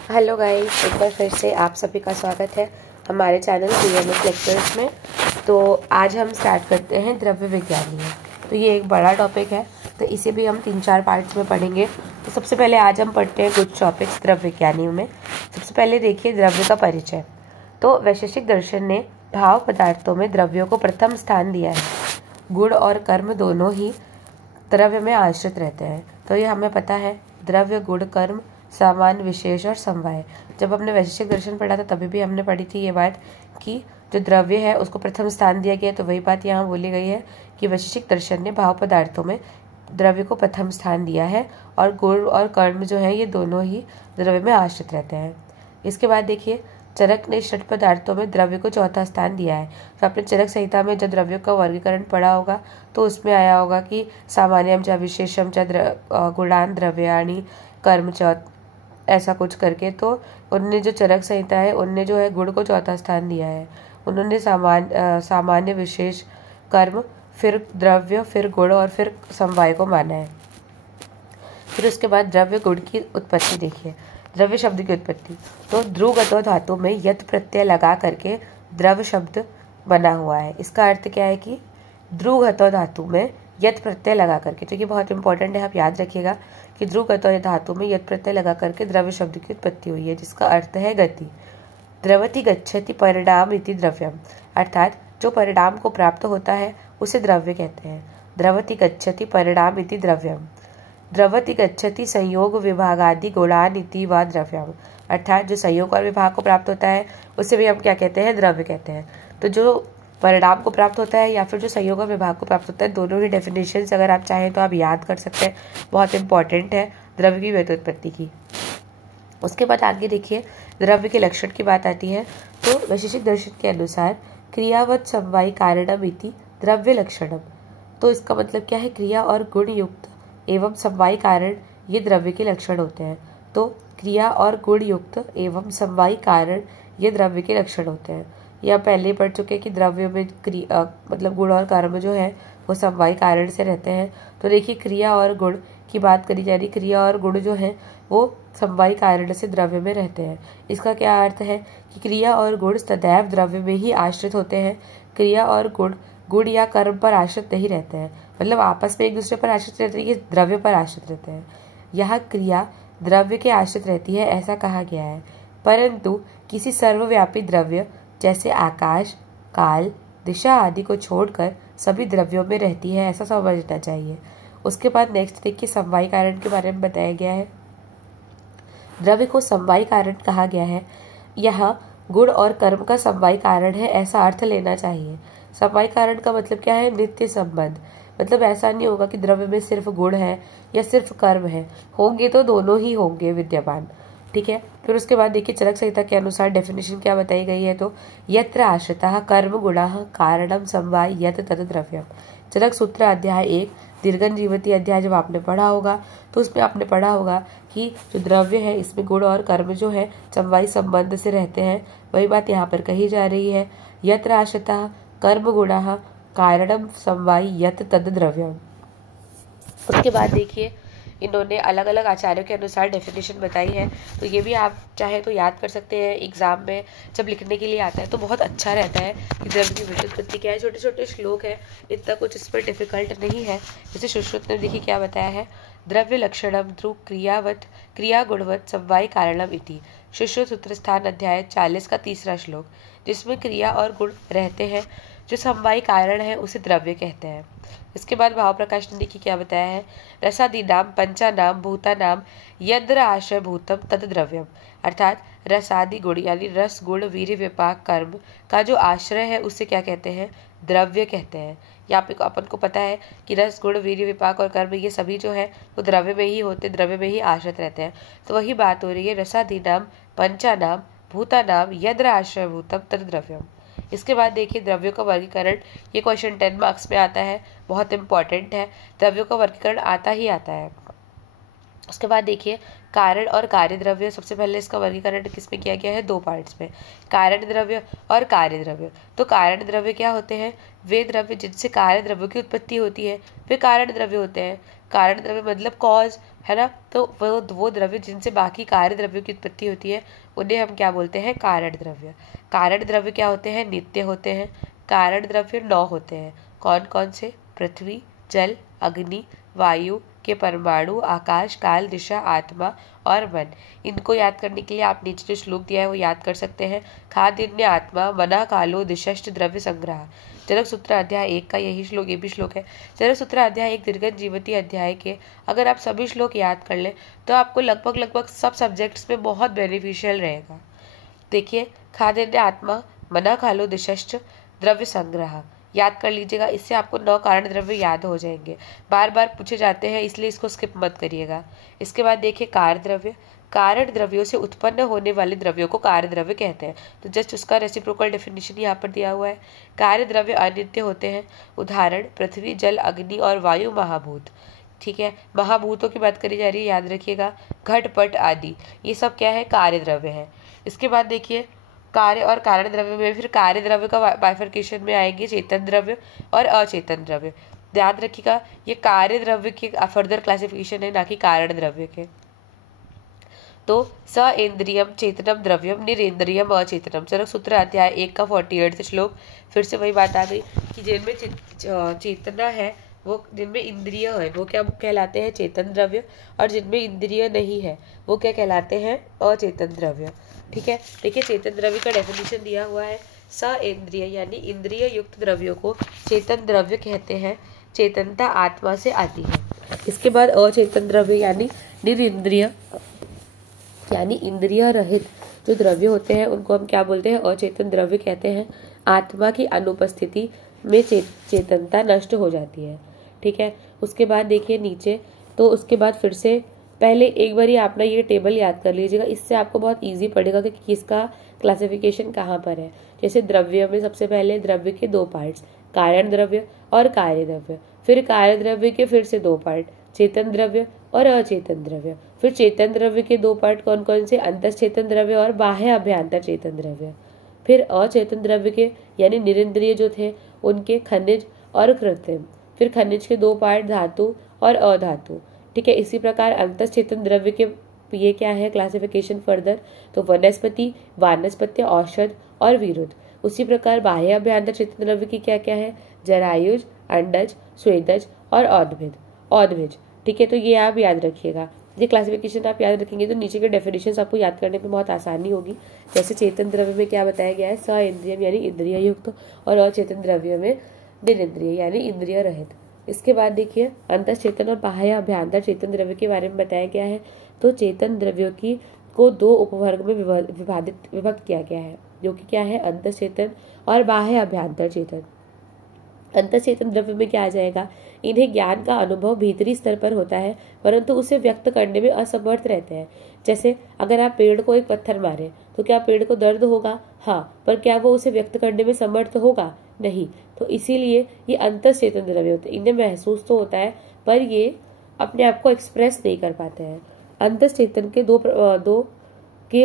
Hello guys, एक बार फिर से आप सभी का स्वागत है हमारे चैनल DMS लेक्चर्स में। तो आज हम स्टार्ट करते हैं द्रव्य विज्ञानी। तो ये एक बड़ा टॉपिक है, तो इसे भी हम 3-4 पार्ट्स में पढ़ेंगे। तो सबसे पहले आज हम पढ़ते हैं कुछ टॉपिक्स द्रव्य विज्ञानी में। सबसे पहले देखिए द्रव्य का परिचय। तो वैशेषिक दर्शन ने भाव पदार्थों में द्रव्यों को प्रथम स्थान दिया है। गुण और कर्म दोनों ही द्रव्य में आश्रित रहते हैं। तो ये हमें पता है, द्रव्य, गुण, कर्म, सामान्य, विशेष और समवाय। जब हमने वैशेषिक दर्शन पढ़ा था तभी भी हमने पढ़ी थी ये बात कि जो द्रव्य है उसको प्रथम स्थान दिया गया। तो वही बात यहाँ बोली गई है कि वैशेषिक दर्शन ने भाव पदार्थों में द्रव्य को प्रथम स्थान दिया है और गुण और कर्म जो है ये दोनों ही द्रव्य में आश्रित रहते हैं। इसके बाद देखिए, चरक ने षट पदार्थों में द्रव्य को चौथा स्थान दिया है। तो आपने चरक संहिता में जब द्रव्यों का वर्गीकरण पढ़ा होगा तो उसमें आया होगा कि सामान्यम च विशेषम च गुणान द्रव्याणि कर्म च, ऐसा कुछ करके। तो उनने जो चरक संहिता है उनने जो है गुण को चौथा स्थान दिया है। उन्होंने सामान्य, विशेष, कर्म, फिर द्रव्य, फिर गुण और फिर समवाय को माना है। फिर उसके बाद द्रव्य गुण की उत्पत्ति देखिए। द्रव्य शब्द की उत्पत्ति, तो ध्रुवगतो धातु में यत प्रत्यय लगा करके द्रव्य शब्द बना हुआ है। इसका अर्थ क्या है कि ध्रुवगतो धातु में यत प्रत्यय लगा करके, तो ये बहुत इंपॉर्टेंट है, आप याद रखिएगा कि ध्रुवगतो धातु में यत प्रत्यय लगा करके द्रव्य शब्द की उत्पत्ति हुई है, जिसका अर्थ है गति। द्रवति गच्छति परिणाम इति द्रव्यम, अर्थात जो परिणाम को प्राप्त होता है उसे द्रव्य कहते हैं। द्रवति गच्छति परिणाम इति द्रव्यम। द्रवति गच्छति संयोग विभागादि गुणान इति वा द्रव्यम, अर्थात जो संयोग और विभाग को प्राप्त होता है उसे भी हम क्या कहते हैं, द्रव्य कहते हैं। तो जो परिणाम को प्राप्त होता है या फिर जो संयोग और विभाग को प्राप्त होता है, दोनों ही डेफिनेशंस अगर आप चाहें तो आप याद कर सकते हैं, बहुत इंपॉर्टेंट है द्रव्य की व्युत्पत्ति की। उसके बाद आगे देखिए, द्रव्य के लक्षण की बात आती है। तो वैशेषिक दर्शन के अनुसार क्रियावत समवायी कारणम इति द्रव्य लक्षणम, तो इसका मतलब क्या है, क्रिया और गुण युक्त एवं समवायी कारण ये द्रव्य के लक्षण होते हैं। तो क्रिया और गुण युक्त एवं समवायी कारण ये द्रव्य के लक्षण होते हैं। यह पहले ही पढ़ चुके हैं कि द्रव्य में मतलब गुण और कर्म जो है वो समवायी कारण से रहते हैं। तो देखिए, क्रिया और गुण की बात करी जा रही, क्रिया और गुण जो है वो समवायी कारण से द्रव्य में रहते हैं। इसका क्या अर्थ है कि क्रिया और गुण सदैव द्रव्य में ही आश्रित होते हैं। क्रिया और गुण या कर्म पर आश्रित नहीं रहते हैं, मतलब आपस में एक दूसरे पर आश्रित रहते हैं, ये द्रव्य पर आश्रित रहते हैं। यहाँ क्रिया द्रव्य के आश्रित रहती है ऐसा कहा गया है, परंतु किसी सर्वव्यापी द्रव्य जैसे आकाश, काल, दिशा आदि को छोड़कर सभी द्रव्यों में रहती है, ऐसा समझना चाहिए। उसके बाद नेक्स्ट देखिए, समवायी कारण के बारे में बताया गया है। द्रव्य को समवायी कारण कहा गया है। यहाँ गुण और कर्म का समवायी कारण है ऐसा अर्थ लेना चाहिए। समवायी कारण का मतलब क्या है, नित्य संबंध, मतलब ऐसा नहीं होगा कि द्रव्य में सिर्फ गुण है या सिर्फ कर्म है, होंगे तो दोनों ही होंगे विद्यमान, ठीक है। फिर उसके बाद देखिए, चरक संहिता के अनुसार डेफिनेशन क्या बताई गई है। तो यत्र आश्रितः कर्म गुणाः कारणम समवाय यत तद द्रव्यम। चरक सूत्र अध्याय 1 दीर्घन जीवती अध्याय जब आपने पढ़ा होगा तो उसमें आपने पढ़ा होगा कि जो द्रव्य है इसमें गुण और कर्म जो है समवायी संबंध से रहते हैं। वही बात यहाँ पर कही जा रही है, यत्र आश्रितः कर्म गुणाः कारणम समवाय यत तद द्रव्यम। उसके बाद देखिए, इन्होंने अलग अलग आचार्यों के अनुसार डेफिनेशन बताई है। तो ये भी आप चाहे तो याद कर सकते हैं, एग्जाम में जब लिखने के लिए आता है तो बहुत अच्छा रहता है कि द्रव्य की व्युत्पत्ति क्या है। छोटे छोटे श्लोक है, इतना कुछ इस पर डिफिकल्ट नहीं है। जैसे सुश्रुत ने देखिए क्या बताया है, द्रव्य लक्षणम ध्रुव क्रियावत क्रिया गुणवत समवायी कारणम इति। सुश्रुत सूत्र स्थान अध्याय 40 का 3रा श्लोक, जिसमें क्रिया और गुण रहते हैं, जो समवायी कारण है उसे द्रव्य कहते हैं। इसके बाद भाव प्रकाश ने देखिए क्या बताया है, रसादीनाम पंचानाम भूतानाम यद्र आश्रय भूतम तद द्रव्यम, अर्थात रसादि गुण यानी रस, गुण, वीर्य, विपाक, कर्म का जो आश्रय है उसे क्या कहते हैं, द्रव्य कहते हैं। यहाँ पे अपन को पता है कि रस, गुण, वीर्य, विपाक और कर्म ये सभी जो है वो द्रव्य में ही होते, द्रव्य में ही आश्रित रहते हैं। तो वही बात हो रही है, रसादीनाम पंचानाम भूतानाम यद्र आश्रय भूतम तद द्रव्यम। इसके बाद देखिए, द्रव्यों का वर्गीकरण, ये क्वेश्चन 10 मार्क्स में आता है, बहुत इंपॉर्टेंट है, द्रव्यों का वर्गीकरण आता ही आता है। उसके बाद देखिए, कारण और कार्य द्रव्य। सबसे पहले इसका वर्गीकरण किसमें किया गया है, 2 पार्ट्स में, कारण द्रव्य और कार्य द्रव्य। तो कारण द्रव्य क्या होते हैं, वे द्रव्य जिनसे कार्य द्रव्य की उत्पत्ति होती है वे कारण द्रव्य होते हैं। कारण द्रव्य मतलब कॉज, है ना। तो वो द्रव्य जिनसे बाकी कार्य द्रव्यों की उत्पत्ति होती है उन्हें हम क्या बोलते हैं, कारण द्रव्य। कारण द्रव्य क्या होते हैं, नित्य होते हैं। कारण द्रव्य 9 होते हैं। कौन कौन से, पृथ्वी, जल, अग्नि, वायु के परमाणु, आकाश, काल, दिशा, आत्मा और मन। इनको याद करने के लिए आप नीचे जो श्लोक दिया है वो याद कर सकते हैं। खादिन्य आत्मा मना कालो दिशष्ट द्रव्य संग्रह। जनक सूत्र अध्याय 1 का यही श्लोक, ये भी श्लोक है। जनक सूत्र अध्याय 1 दीर्घ जीवती अध्याय के अगर आप सभी श्लोक याद कर लें तो आपको लगभग सब सब्जेक्ट्स में बहुत बेनिफिशियल रहेगा। देखिए, खादिन्य आत्मा मना कालो दिशष्ट द्रव्य संग्रह याद कर लीजिएगा, इससे आपको 9 कारण द्रव्य याद हो जाएंगे। बार बार पूछे जाते हैं इसलिए इसको स्किप मत करिएगा। इसके बाद देखिए कार्य द्रव्य। कारण द्रव्यों से उत्पन्न होने वाले द्रव्यों को कार्य द्रव्य कहते हैं। तो जस्ट उसका रेसिप्रोकल डेफिनेशन यहाँ पर दिया हुआ है। कार्य द्रव्य अनित्य होते हैं। उदाहरण पृथ्वी, जल, अग्नि और वायु महाभूत। ठीक है, महाभूतों की बात करी जा रही है, याद रखिएगा। घट पट आदि ये सब क्या है, कार्य द्रव्य है। इसके बाद देखिए कार्य और कारण द्रव्य में फिर कार्य द्रव्य का बाइफर्केशन में आएंगे चेतन द्रव्य और अचेतन द्रव्य। याद रखिएगा ये कार्य द्रव्य के फर्दर क्लासिफिकेशन है, ना कि कारण द्रव्य के। तो स इंद्रियम चेतनम द्रव्यम निरेंद्रियम अचेतनम। जनक सूत्र अध्याय 1 का 48 श्लोक। फिर से वही बात आ गई कि जिनमें चेतना है, वो जिनमें इंद्रिय है वो क्या कहलाते हैं, चेतन द्रव्य, और जिनमें इंद्रिय नहीं है वो क्या कहलाते हैं, अचेतन द्रव्य। ठीक है, देखिए चेतन द्रव्य का डेफिनेशन दिया हुआ है। स इंद्रिय यानी इंद्रिय युक्त द्रव्यों को चेतन द्रव्य कहते हैं। चेतनता आत्मा से आती है। इसके बाद अचेतन द्रव्य यानी निरिंद्रिय यानी इंद्रिय रहित जो द्रव्य होते हैं उनको हम क्या बोलते हैं, अचेतन द्रव्य कहते हैं। आत्मा की अनुपस्थिति में चेतनता नष्ट हो जाती है। ठीक है, उसके बाद देखिए नीचे, तो उसके बाद फिर से पहले एक बार आप ना ये टेबल याद कर लीजिएगा, इससे आपको बहुत इजी पड़ेगा कि किसका क्लासिफिकेशन कहाँ पर है। जैसे द्रव्य में सबसे पहले द्रव्य के 2 पार्ट्स, कारण द्रव्य और कार्य द्रव्य। फिर कार्य द्रव्य के फिर से 2 पार्ट, चेतन द्रव्य और अचेतन द्रव्य। फिर चेतन द्रव्य के 2 पार्ट कौन कौन से, अंतश्चेतन द्रव्य और बाह्य अभ्यंतर चेतन द्रव्य। फिर अचेतन द्रव्य के यानी निरिंद्रिय जो थे उनके खनिज और कृत्रिम। फिर खनिज के 2 पार्ट, धातु और अधातु। ठीक है, इसी प्रकार अंतश्चेतन द्रव्य के ये क्या है क्लासिफिकेशन फर्दर, तो वनस्पति, वानस्पत्य, औषध और विरुद्ध। उसी प्रकार बाह्य अभ्यंतर चेतन द्रव्य की क्या क्या है, जरायुज, अंडज, स्वेदज और औद्भिज। ठीक है, तो ये आप याद रखिएगा। ये क्लासिफिकेशन आप याद रखेंगे तो नीचे के डेफिनेशंस आपको याद करने में बहुत आसानी होगी। जैसे चेतन द्रव्य में क्या बताया गया है, स इंद्रियम यानी इंद्रिय युक्त, और अचेतन द्रव्य में निरिंद्रिय यानी इंद्रिय रहित। इसके बाद देखिए अंतश्चेतन और बाह्य अभ्यंतर चेतन द्रव्य के बारे में बताया गया है। तो चेतन द्रव्यों की को 2 उपवर्ग में विभक्त किया गया है, जो कि क्या है, अंतश्चेतन और बाह्य अभ्यंतर चेतन। अंतश्चेतन द्रव्य में क्या आ जाएगा, इन्हें ज्ञान का अनुभव भीतरी स्तर पर होता है परंतु उसे व्यक्त करने में असमर्थ रहते हैं। जैसे अगर आप पेड़ को एक पत्थर मारे तो क्या पेड़ को दर्द होगा, हाँ, पर क्या वो उसे व्यक्त करने में समर्थ होगा, नहीं। तो इसीलिए ये अंतश्चेतन द्रव्य होते हैं, इन्हें महसूस तो होता है पर ये अपने आप को एक्सप्रेस नहीं कर पाते हैं। अंतश्चेतन के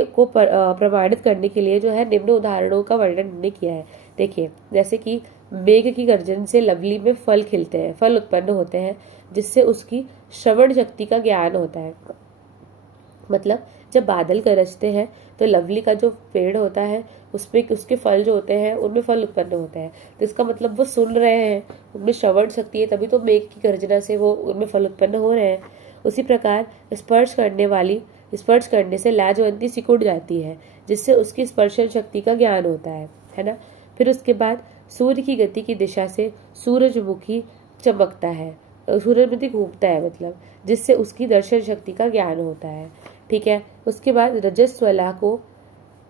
को प्रमाणित करने के लिए जो है निम्न उदाहरणों का वर्णन हमने किया है। देखिए जैसे कि मेघ की गर्जन से लवली में फल खिलते हैं, फल उत्पन्न होते हैं, जिससे उसकी श्रवण शक्ति का ज्ञान होता है। मतलब जब बादल गरजते हैं तो लवली का जो पेड़ होता है उसमें उसके फल जो होते हैं उनमें फल उत्पन्न होते हैं, तो इसका मतलब वो सुन रहे हैं, उनमें श्रवण शक्ति है, तभी तो मेघ की गर्जना से वो उनमें फल उत्पन्न हो रहे हैं। उसी प्रकार स्पर्श करने से लाजवंती सिकुड़ जाती है, जिससे उसकी स्पर्शन शक्ति का ज्ञान होता है ना। फिर उसके बाद सूर्य की गति की दिशा से सूरजमुखी चमकता है, सूरजमुखी घूमता है, मतलब जिससे उसकी दर्शन शक्ति का ज्ञान होता है। ठीक है, उसके बाद रजस्वला को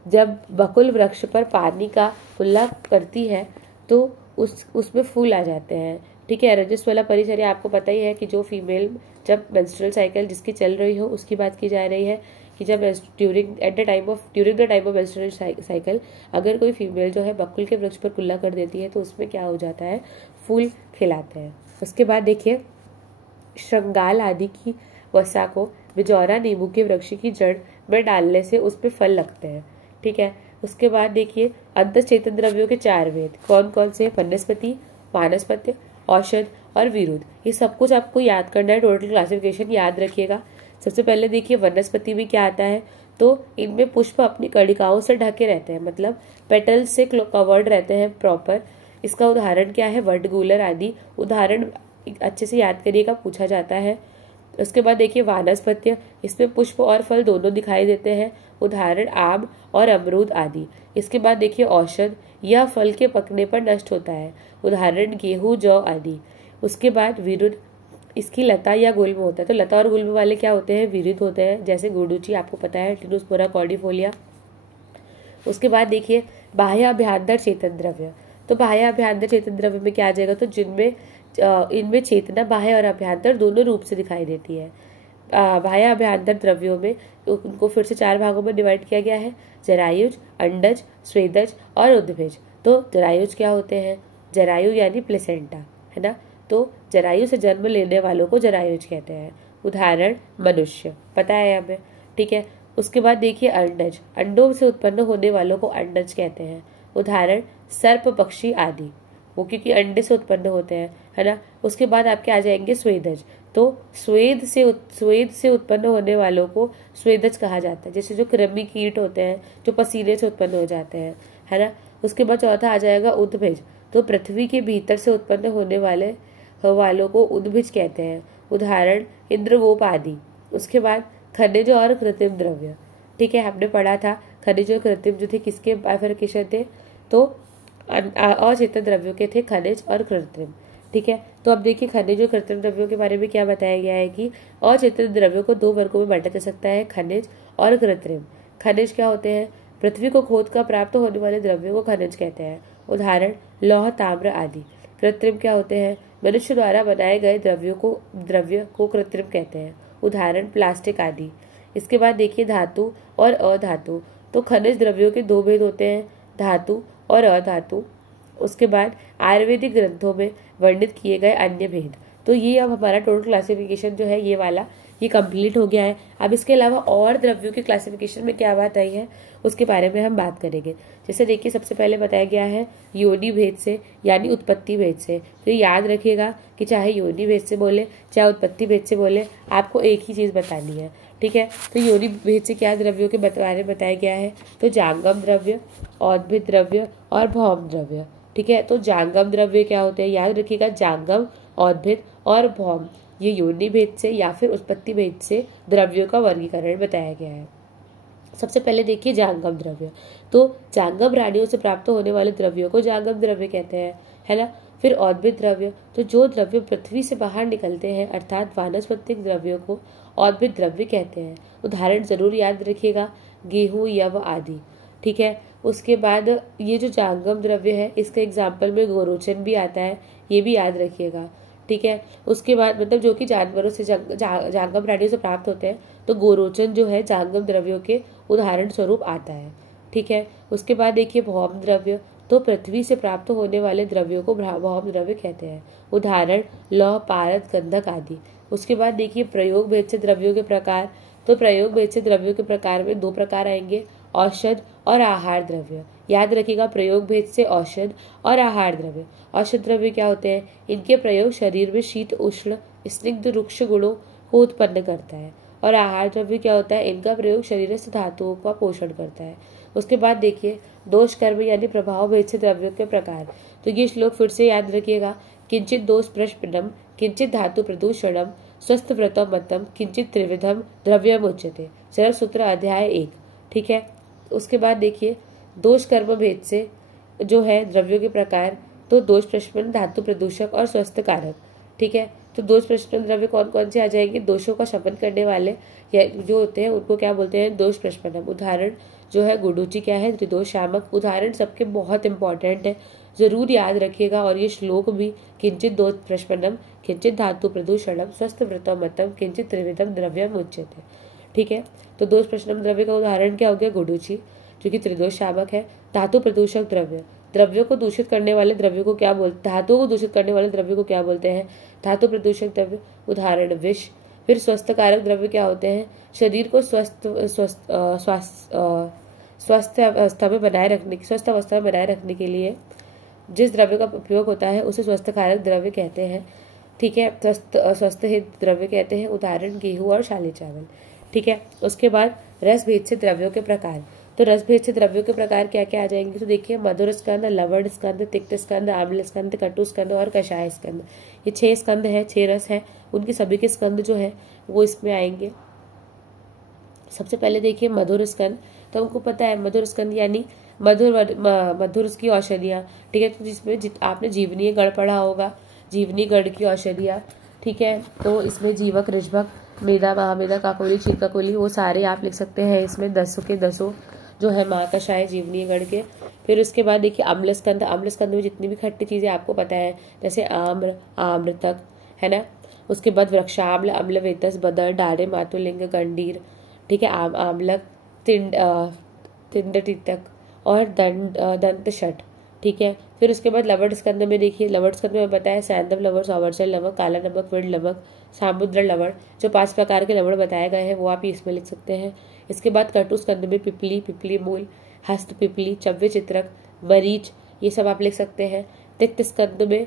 जब बकुल वृक्ष पर पानी का कुल्ला करती है तो उसमें फूल आ जाते हैं। ठीक है, रजस्वला परिचर्या आपको पता ही है कि जो फीमेल जब मेंस्ट्रुअल साइकिल जिसकी चल रही हो उसकी बात की जा रही है कि जब during the time of menstrual cycle अगर कोई फीमेल जो है बकुल के वृक्ष पर कुल्ला कर देती है तो उसमें क्या हो जाता है, फूल खिलाते हैं। उसके बाद देखिए श्रृंगाल आदि की वसा को बिजौरा नींबू के वृक्ष की जड़ में डालने से उस पर फल लगते हैं। ठीक है, उसके बाद देखिए अंतश्चेतन द्रव्यों के 4 भेद कौन कौन से, वनस्पति, वानस्पत्य, औषध और विरुद्ध। ये सब कुछ आपको याद करना है, टोटल क्लासिफिकेशन याद रखिएगा। सबसे पहले देखिए वनस्पति में क्या आता है, तो इनमें पुष्प अपनी कणिकाओं से ढके रहते हैं, मतलब पेटल्स से कवर्ड रहते हैं प्रॉपर। इसका उदाहरण क्या है, वटगुलर आदि। उदाहरण अच्छे से याद करिएगा, पूछा जाता है। उसके बाद देखिए वानस्पत्य, इसमें पुष्प और फल दोनों दिखाई देते हैं। उदाहरण आम और अमरूद आदि। इसके बाद देखिए औषध, यह फल के पकने पर नष्ट होता है। उदाहरण गेहूं, जौ आदि। उसके बाद विरुद्ध, इसकी लता या गुल्म होता है। तो लता और गुल्म वाले क्या होते हैं, विरुद्ध होते हैं, जैसे गुडुचि आपको पता है, टिनोस्पोरा कॉर्डिफोलिया। उसके बाद देखिए बाह्य अभ्यंतर चेतन द्रव्य। तो बाह्य अभ्यंतर चेतन द्रव्य में क्या आ जाएगा, तो जिनमें इनमें चेतना बाह्य और अभ्यंतर दोनों रूप से दिखाई देती है। बाह्य अभ्यंतर द्रव्यों में उनको फिर से 4 भागों में डिवाइड किया गया है, जरायुज, अंडज, स्वेदज और उद्भिज। तो जरायुज क्या होते हैं, जरायु यानी प्लेसेंटा, है ना। तो जरायु से जन्म लेने वालों को जरायुज कहते हैं। उदाहरण मनुष्य, पता है हमें, ठीक है। उसके बाद देखिए अंडज, अंडों से उत्पन्न होने वालों को अंडज कहते हैं। उदाहरण सर्प, पक्षी आदि, वो क्योंकि अंडे से उत्पन्न होते हैं, है ना। उसके बाद आपके आ जाएंगे स्वेदज। तो स्वेद से उत्पन्न होने वालों को स्वेदज कहा जाता है, जैसे जो कृमि कीट होते हैं जो पसीने से उत्पन्न हो जाते हैं, है ना। उसके बाद चौथा आ जाएगा उद्भिज। तो पृथ्वी के भीतर से उत्पन्न होने वालों को उद्भिज कहते हैं। उदाहरण इंद्रगोप आदि। उसके बाद खनिज और कृत्रिम द्रव्य, ठीक है, हमने पढ़ा था खनिज और कृत्रिम जो थे किसके बाइफरकेशन थे, तो अचेतन द्रव्यों के थे खनिज और कृत्रिम, ठीक है। तो अब देखिए खनिज और कृत्रिम द्रव्यों के बारे में क्या बताया गया है कि अचेतन द्रव्यों को 2 वर्गों में बांटा जा सकता है, खनिज और कृत्रिम। खनिज क्या होते हैं, पृथ्वी को खोद कर प्राप्त होने वाले द्रव्यों को खनिज कहते हैं। उदाहरण लौह, ताम्र आदि। कृत्रिम क्या होते हैं, मनुष्य द्वारा बनाए गए द्रव्य को कृत्रिम कहते हैं। उदाहरण प्लास्टिक आदि। इसके बाद देखिए धातु और अधातु। तो खनिज द्रव्यों के 2 भेद होते हैं, धातु और अधातु। उसके बाद आयुर्वेदिक ग्रंथों में वर्णित किए गए अन्य भेद। तो ये अब हमारा टोटल क्लासिफिकेशन जो है ये वाला ये कंप्लीट हो गया है। अब इसके अलावा और द्रव्यों की क्लासिफिकेशन में क्या बात आई है उसके बारे में हम बात करेंगे। जैसे देखिए सबसे पहले बताया गया है योनि भेद से, यानी उत्पत्ति भेद से। तो याद रखिएगा कि चाहे योनि भेद से बोले चाहे उत्पत्ति भेद से बोले, आपको एक ही चीज बतानी है, ठीक है। तो योनि भेद से क्या द्रव्यों के बारे में बताया गया है, तो जांगम द्रव्य, औद्भिद द्रव्य और भौम द्रव्य, ठीक है। तो जांगम द्रव्य क्या होते हैं, याद रखिएगा, जांगम, औद्भिद और भौम, ये योनि भेद से या फिर उत्पत्ति भेद से द्रव्यों का वर्गीकरण बताया गया है। सबसे पहले देखिए जांगम द्रव्य। तो जांगम प्राणियों से प्राप्त होने वाले द्रव्यों को जांगम द्रव्य कहते हैं, है ना। फिर औद्भिद द्रव्य, तो जो द्रव्य पृथ्वी से बाहर निकलते हैं अर्थात वानस्पतिक द्रव्यों को औद्भिद द्रव्य कहते हैं। उदाहरण जरूर याद रखिएगा, गेहूं, यव आदि, ठीक है। उसके बाद ये जो जांगम द्रव्य है इसके एग्जाम्पल में गोरोचन भी आता है, ये भी याद रखिएगा, ठीक है। उसके बाद मतलब जो कि जानवरों से जांगम प्राणियों से प्राप्त होते हैं, तो गोरोचन जो है जांगम द्रव्यों के उदाहरण स्वरूप आता है, ठीक है। उसके बाद देखिए भौम द्रव्य, तो पृथ्वी से प्राप्त होने वाले द्रव्यों को भौम द्रव्य कहते हैं। उदाहरण लौह, पारद, गंधक आदि। उसके बाद देखिए प्रयोग भेद से द्रव्यों के प्रकार। तो प्रयोग भेद से द्रव्यों के प्रकार में 2 प्रकार आएंगे, औषध और आहार द्रव्य। याद रखिएगा, प्रयोग भेद से औषध और आहार द्रव्य। औषध द्रव्य क्या होते हैं, इनके प्रयोग शरीर में शीत, उष्ण, स्निग्ध, रुक्ष गुणों को उत्पन्न करता है। और आहार द्रव्य क्या होता है, इनका प्रयोग शरीरस्थ धातुओं का पोषण करता है। उसके बाद देखिए दोष कर्म यानी प्रभाव भेद से द्रव्यों के प्रकार। तो ये श्लोक फिर से याद रखिएगा, किंचित दोष प्रश्नम, किंचित धातु प्रदूषणम, स्वस्थ व्रतम मतम, किंचित त्रिविधम द्रव्यम उच्यते। चरक सूत्र अध्याय 1, ठीक है। उसके बाद देखिए दोष कर्म भेद से जो है द्रव्यों के प्रकार, तो दोष प्रशमन, धातु प्रदूषक और स्वस्थ कारक, ठीक है। तो दोष प्रशमन द्रव्य कौन कौन से आ जाएंगे, दोषों का शमन करने वाले या जो होते हैं उनको क्या बोलते हैं, दोष प्रशमनम। उदाहरण जो है गुडुचि क्या है, त्रिदोष शामक। उदाहरण सबके बहुत इंपॉर्टेंट है, जरूर याद रखिएगा। और ये श्लोक भी, किंचित दोष प्रशमनम, किंचित धातु प्रदूषणम, स्वस्थ व्रतम मतम, किंचित त्रिविधम द्रव्यम उच्यते, ठीक है। तो दोष प्रशमन द्रव्य का उदाहरण क्या हो गया, गुडुचि जो कि त्रिदोष शामक है। धातु प्रदूषक द्रव्य, द्रव्यों को दूषित करने वाले द्रव्यों को क्या बोलते, धातुओं को दूषित करने वाले द्रव्य को क्या बोलते हैं, धातु प्रदूषक द्रव्य। उदाहरण विष। फिर स्वस्थ कारक द्रव्य क्या होते हैं, शरीर को स्वस्थ अवस्था में बनाए रखने के लिए जिस द्रव्य का उपयोग होता है उसे स्वस्थ कारक द्रव्य कहते हैं। ठीक है। स्वस्थ हित द्रव्य कहते हैं, उदाहरण गेहूं और शाले चावल। ठीक है। उसके बाद रस भेद से द्रव्यों के प्रकार। तो रस भेद से द्रव्यों के प्रकार क्या क्या आ जाएंगे, तो देखिए मधुर स्कंद, लवण स्कंद, तिक्त स्कंद, आम्ल स्कंद, कटु स्कंद और कषाय स्कंद। ये 6 स्कंद है, 6 रस है, उनके सभी के स्कंद जो है वो इसमें आएंगे। सबसे पहले देखिए मधुर स्कंद। तो हमको पता है मधुर स्कंद यानी मधुर उसकी औषधियाँ। ठीक है। तो जिसमें आपने जीवनीय गढ़ पढ़ा होगा, जीवनी गढ़ की औषधियाँ। ठीक है। तो इसमें जीवक, ऋषभक, मेधा, महामेधा, काकोली, चीरकाकोली, वो सारे आप लिख सकते हैं इसमें 10 के 10 जो है महाकषाय जीवनीय गढ़ के। फिर उसके बाद देखिए अम्ल स्कंद। अम्ल स्कंद में जितनी भी खट्टी चीज़ें आपको पता है, जैसे आम्र, आम्रतक, है ना। उसके बाद वृक्षाम्ल, अम्ल वेतस, बदर, डारे, मातुलिंग, गंडीर। ठीक है। आम्लक, तिंडटितक और दंत शठ। ठीक है। फिर उसके बाद लवण स्कंद में देखिए, लवण स्कंद में बताया सैंधव लवण, सौवर्चल लवण, काला नमक, विड़ नमक, सामुद्र लवण। जो 5 प्रकार के लवण बताए गए हैं वो आप इसमें लिख सकते हैं। इसके बाद कटु स्कंद में पिपली, पिपली मूल, हस्त पिपली, चव्य चित्रक, मरीच, ये सब आप लिख सकते हैं। तिक्त स्कंद में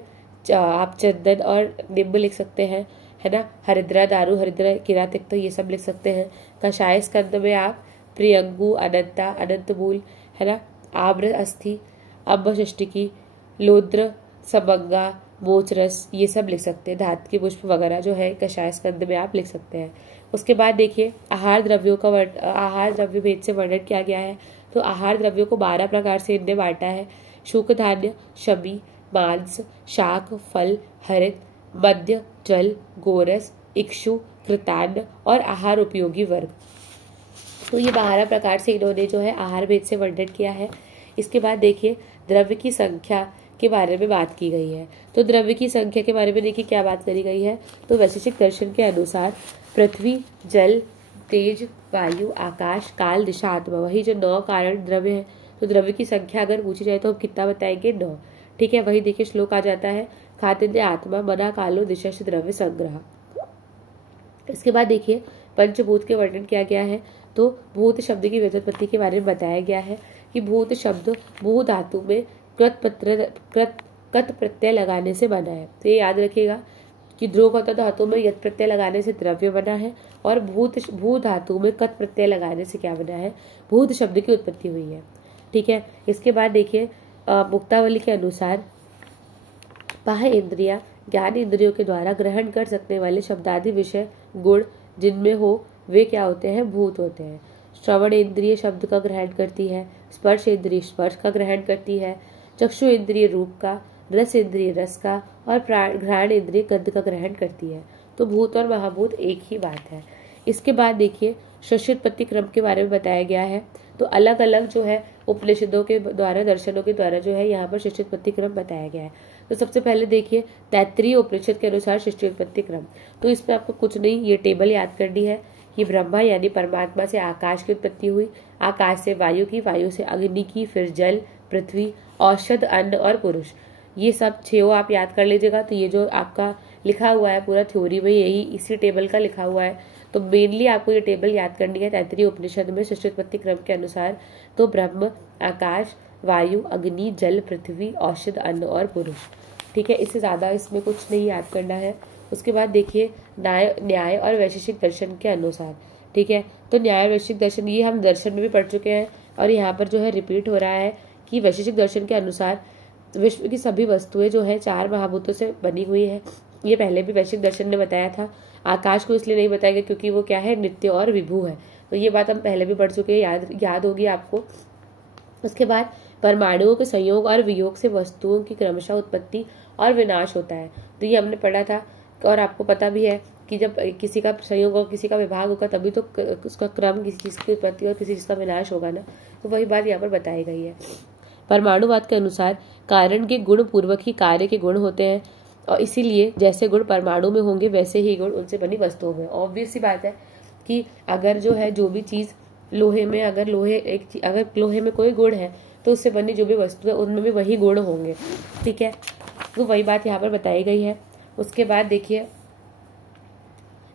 आप चंदन और निम्ब लिख सकते हैं, है ना। हरिद्रा, दारू, हरिद्रा, किरा, तिक्त, ये सब लिख सकते हैं। कषाय स्कंद में आप प्रियंगु, अनंता, अनंत मूल, है ना, आम्र अस्थि, अम्बशिष्टिकी, लोद्र, समंगा, मोचरस, ये सब लिख सकते हैं। धात के पुष्प वगैरह जो है कषाय स्कंद में आप लिख सकते हैं। उसके बाद देखिए आहार द्रव्यों का आहार द्रव्य भेद से वर्णन किया गया है। तो आहार द्रव्यों को 12 प्रकार से इनने बांटा है। शुक धान्य, शमी, मांस, शाक, फल, हरित, मद्य, जल, गोरस, इक्षु, कृतान्न और आहार उपयोगी वर्ग। तो ये 12 प्रकार से इन्होंने जो है आहार भेद से वर्णन किया है। इसके बाद देखिए द्रव्य की संख्या के बारे में बात की गई है। तो द्रव्य की संख्या के बारे में देखिए क्या बात करी गई है। तो वैशेषिक दर्शन के अनुसार पृथ्वी, जल, तेज, वायु, आकाश, काल, दिशा, आत्मा, वही जो 9 कारण द्रव्य है। तो द्रव्य की संख्या अगर पूछी जाए तो हम कितना बताएंगे, 9। ठीक है। वही देखिए श्लोक आ जाता है, खातिन्य आत्मा, मना, कालो, दिशा से द्रव्य संग्रह। इसके बाद देखिए पंचभूत के वर्णन किया गया है। तो भूत शब्द की व्युत्पत्ति के बारे में बताया गया है कि भूत शब्द भू धातु में कत प्रत्यय लगाने से बना है। तो ये याद रखिएगा कि ध्रुवकत धातु में यत प्रत्यय लगाने से द्रव्य बना है और भू धातु में कत प्रत्यय लगाने से क्या बना है, भूत शब्द की उत्पत्ति हुई है। ठीक है। इसके बाद देखिए मुक्तावली के अनुसार बाह्य इंद्रिया ज्ञान इंद्रियों के द्वारा ग्रहण कर सकने वाले शब्दादि विषय गुण जिनमें हो वे क्या होते हैं, भूत होते हैं। श्रवण इंद्रिय शब्द का ग्रहण करती है, स्पर्श इंद्रिय स्पर्श का ग्रहण करती है, चक्षु इंद्रिय रूप का, रस इंद्रिय रस का और घ्राण इंद्रिय गंध का ग्रहण करती है। तो भूत और महाभूत एक ही बात है। इसके बाद देखिए षष्ठ्योत्पत्ति क्रम के बारे में बताया गया है। तो अलग अलग जो है उपनिषदों के द्वारा, दर्शनों के द्वारा जो है यहाँ पर षष्ठ्योत्पत्ति क्रम बताया गया है। तो सबसे पहले देखिए तैत्तिरीय उपनिषद के अनुसार षष्ठ्योत्पत्ति क्रम। तो इसमें आपको कुछ नहीं, ये टेबल याद करनी है कि ब्रह्मा यानी परमात्मा से आकाश की उत्पत्ति हुई, आकाश से वायु की, वायु से अग्नि की, फिर जल, पृथ्वी, औषध, अन्न और पुरुष। ये सब 6 आप याद कर लीजिएगा। तो ये जो आपका लिखा हुआ है पूरा थ्योरी में यही इसी टेबल का लिखा हुआ है। तो मेनली आपको ये टेबल याद करनी है तैत्तिरीय उपनिषद में षष्ठ्योत्पत्ति क्रम के अनुसार। तो ब्रह्म, आकाश, वायु, अग्नि, जल, पृथ्वी, औषध, अन्न और पुरुष। ठीक है। इससे ज़्यादा इसमें कुछ नहीं याद करना है। उसके बाद देखिए न्याय और वैशेषिक दर्शन के अनुसार। ठीक है। तो न्याय और वैशेषिक दर्शन ये हम दर्शन में भी पढ़ चुके हैं और यहाँ पर जो है रिपीट हो रहा है कि वैशेषिक दर्शन के अनुसार विश्व की सभी वस्तुएं जो है 4 महाभूतों से बनी हुई है। ये पहले भी वैशेषिक दर्शन ने बताया था। आकाश को इसलिए नहीं बताया गया क्योंकि वो क्या है, नित्य और विभू है। तो ये बात हम पहले भी पढ़ चुके हैं, याद होगी आपको। उसके बाद परमाणुओं के संयोग और वियोग से वस्तुओं की क्रमशः उत्पत्ति और विनाश होता है। तो ये हमने पढ़ा था और आपको पता भी है कि जब किसी का संयोग और किसी का विभाग होगा तभी तो उसका क्रम, किसी चीज़ की उत्पत्ति और किसी चीज़ का विनाश होगा ना। तो वही बात यहाँ पर बताई गई है। परमाणुवाद के अनुसार कारण के गुण पूर्वक ही कार्य के गुण होते हैं और इसीलिए जैसे गुण परमाणु में होंगे वैसे ही गुण उनसे बनी वस्तुओं में। ऑब्वियस सी बात है कि अगर जो है जो भी चीज़ लोहे में, अगर लोहे में कोई गुण है तो उससे बनी जो भी वस्तु है उनमें भी वही गुण होंगे। ठीक है। तो वही बात यहाँ पर बताई गई है। उसके बाद देखिए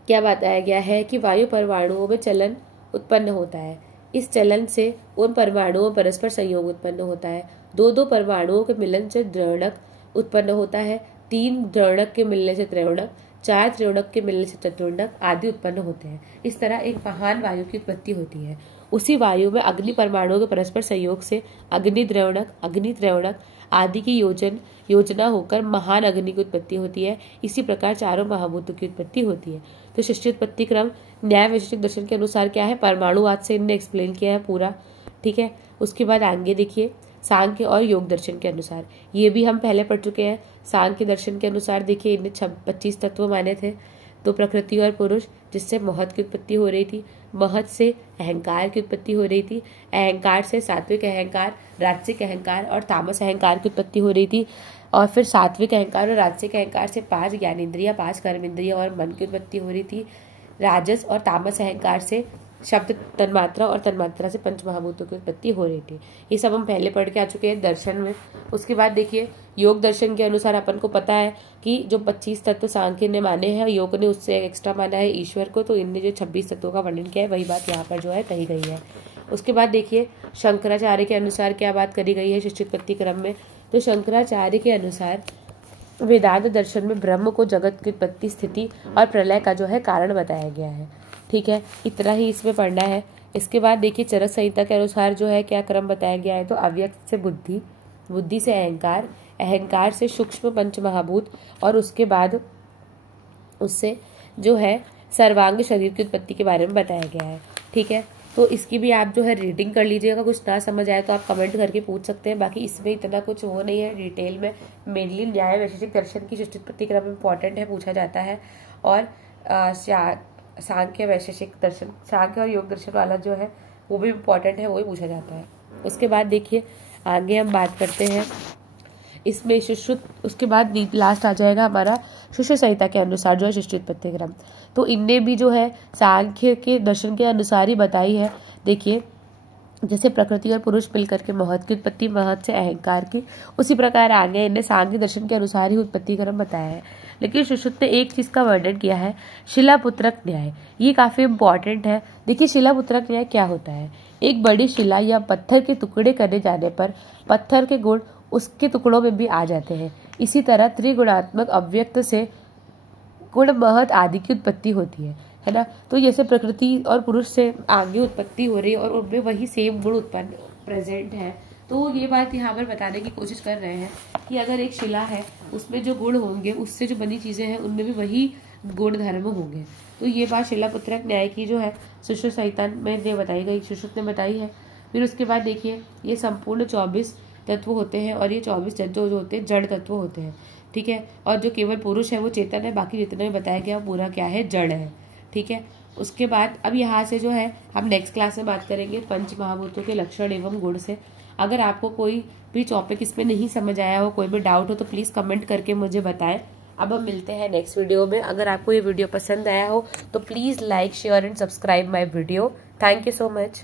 क्या बताया गया है कि वायु परमाणुओं में चलन उत्पन्न होता है। इस चलन से उन परमाणुओं परस्पर संयोग उत्पन्न होता है। 2 परमाणुओं के मिलन से द्रवणक उत्पन्न होता है। 3 द्रवणक के मिलने से त्रैवणक, 4 त्रैवणक के मिलने से चतुर्णक आदि उत्पन्न होते हैं। इस तरह एक महान वायु की उत्पत्ति होती है। उसी वायु में अग्नि परमाणुओं के परस्पर सहयोग से अग्नि द्रवणक, अग्नि त्रैवणक आदि की योजना होकर महान अग्नि की उत्पत्ति होती है। इसी प्रकार चारों महाभूतों की उत्पत्ति होती है। तो सृष्टि उत्पत्ति क्रम न्याय वैशेषिक दर्शन के अनुसार क्या है, परमाणुवाद से इनने एक्सप्लेन किया है पूरा, ठीक है। उसके बाद आगे देखिए सांख्य और योग दर्शन के अनुसार, ये भी हम पहले पढ़ चुके हैं। सांख्य दर्शन के अनुसार देखिए इनने 25 तत्व माने थे। तो प्रकृति और पुरुष, जिससे महत की उत्पत्ति हो रही थी, महत से अहंकार की उत्पत्ति हो रही थी, अहंकार से सात्विक अहंकार, राजसिक अहंकार और तामस अहंकार की उत्पत्ति हो रही थी, और फिर सात्विक अहंकार और राजसिक अहंकार से 5 ज्ञानेंद्रिया, 5 कर्मेंद्रिया और मन की उत्पत्ति हो रही थी। राजस और तामस अहंकार से शब्द तन्मात्रा और तन्मात्रा से 5 महाभूतों की उत्पत्ति हो रही थी। ये सब हम पहले पढ़ के आ चुके हैं दर्शन में। उसके बाद देखिए योग दर्शन के अनुसार अपन को पता है कि जो 25 तत्व सांख्य ने माने हैं, योग ने उससे एक्स्ट्रा माना है ईश्वर को, तो इनने जो 26 तत्वों का वर्णन किया है वही बात यहाँ पर जो है कही गई है। उसके बाद देखिए शंकराचार्य के अनुसार क्या बात करी गई है सृष्टि क्रम में। तो शंकराचार्य के अनुसार वेदांत दर्शन में ब्रह्म को जगत की उत्पत्ति, स्थिति और प्रलय का जो है कारण बताया गया है, ठीक है। इतना ही इसमें पढ़ना है। इसके बाद देखिए चरक संहिता के अनुसार जो है क्या क्रम बताया गया है। तो अव्यक्त से बुद्धि, बुद्धि से अहंकार, अहंकार से सूक्ष्म पंच महाभूत, और उसके बाद उससे जो है सर्वांग शरीर की उत्पत्ति के बारे में बताया गया है, ठीक है। तो इसकी भी आप जो है रीडिंग कर लीजिएगा। कुछ ना समझ आए तो आप कमेंट करके पूछ सकते हैं। बाकी इसमें इतना कुछ वो नहीं है डिटेल में। मेनली न्याय वैशेषिक दर्शन की सृष्टि उत्पत्ति क्रम इम्पॉर्टेंट है, पूछा जाता है। और सांख्य वैशेषिक दर्शन, सांख्य और योग दर्शन वाला जो है वो भी इम्पॉर्टेंट है, वो भी पूछा जाता है। उसके बाद देखिए आगे हम बात करते हैं इसमें सुश्रुत। उसके बाद लास्ट आ जाएगा हमारा सुश्रुत संहिता के अनुसार जो है सृष्टि उत्पत्ति क्रम। तो इनने भी जो है सांख्य के दर्शन के अनुसार ही बताई है। देखिए जैसे प्रकृति और पुरुष मिलकर के महत की उत्पत्ति, महत से अहंकार की, उसी प्रकार आगे इन्हें सांख्य दर्शन के अनुसार ही उत्पत्ति क्रम बताया है। लेकिन सुश्रुत ने एक चीज का वर्णन किया है, शिलापुत्रक न्याय। ये काफी इंपॉर्टेंट है। देखिए शिलापुत्रक न्याय क्या होता है। एक बड़ी शिला या पत्थर के टुकड़े करने जाने पर पत्थर के गुण उसके टुकड़ों में भी आ जाते हैं। इसी तरह त्रिगुणात्मक अव्यक्त से गुण, महत आदि की उत्पत्ति होती है ना। तो जैसे प्रकृति और पुरुष से आगे उत्पत्ति हो रही है और उनमें वही सेम गुण उत्पन्न प्रेजेंट है। तो ये बात यहाँ पर बताने की कोशिश कर रहे हैं कि अगर एक शिला है उसमें जो गुण होंगे, उससे जो बनी चीजें हैं उनमें भी वही गुण धर्म होंगे। तो ये बात शिलापुत्रक न्याय की जो है सुश्रुत संहिता में बताई गई, सुश्रुत ने बताई है। फिर उसके बाद देखिए ये संपूर्ण 24 तत्व होते हैं, और ये 24 जो होते हैं जड़ तत्व होते हैं, ठीक है। और जो केवल पुरुष है वो चेतन है, बाकी जितने भी बताया गया वो पूरा क्या है, जड़ है, ठीक है। उसके बाद अब यहाँ से जो है हम नेक्स्ट क्लास में बात करेंगे पंच महाभूतों के लक्षण एवं गुण से। अगर आपको कोई भी टॉपिक इसमें नहीं समझ आया हो, कोई भी डाउट हो, तो प्लीज़ कमेंट करके मुझे बताएं। अब हम मिलते हैं नेक्स्ट वीडियो में। अगर आपको ये वीडियो पसंद आया हो तो please like, share and subscribe my video. Thank you so much.